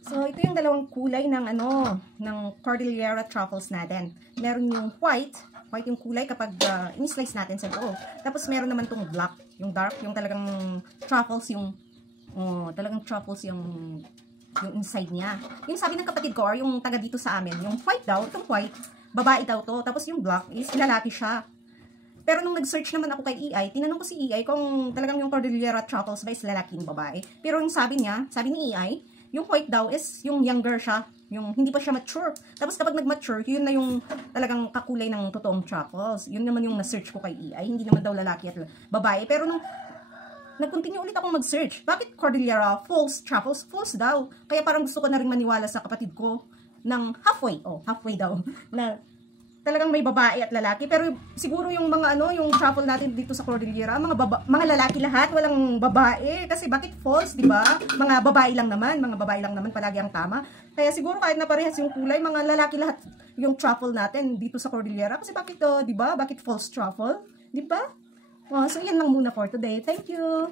So, ito yung dalawang kulay ng ng Cordillera truffles natin. Meron yung white yung kulay kapag in-slice natin sa loob. Tapos meron naman tong black, yung dark, yung talagang truffles yung inside niya. Yung sabi ng kapatid ko or yung taga dito sa amin, yung white daw, itong white, babae daw to. Tapos yung black is lalaki siya. Pero nung nag-search naman ako kay EI, tinanong ko si EI kung talagang yung Cordillera truffles ba is lalaki yung babae. Pero yung sabi ni EI, yung white daw is yung younger siya, yung hindi pa siya mature. Tapos kapag nag-mature, yun na yung talagang kakulay ng totoong truffles. Yun naman yung na-search ko kay EI, hindi naman daw lalaki at babae. Pero nung nag-continue ulit akong mag-search, bakit Cordillera false truffles? False daw. Kaya parang gusto ko na rin maniwala sa kapatid ko ng halfway daw, na talagang may babae at lalaki. Pero siguro yung mga yung truffle natin dito sa Cordillera, mga lalaki lahat, walang babae. Kasi bakit false, di ba? Mga babae lang naman palagi ang tama. Kaya siguro kahit na parehas yung kulay, mga lalaki lahat yung truffle natin dito sa Cordillera. Kasi bakit di ba? Bakit false truffle? Di ba? So yan lang muna for today. Thank you.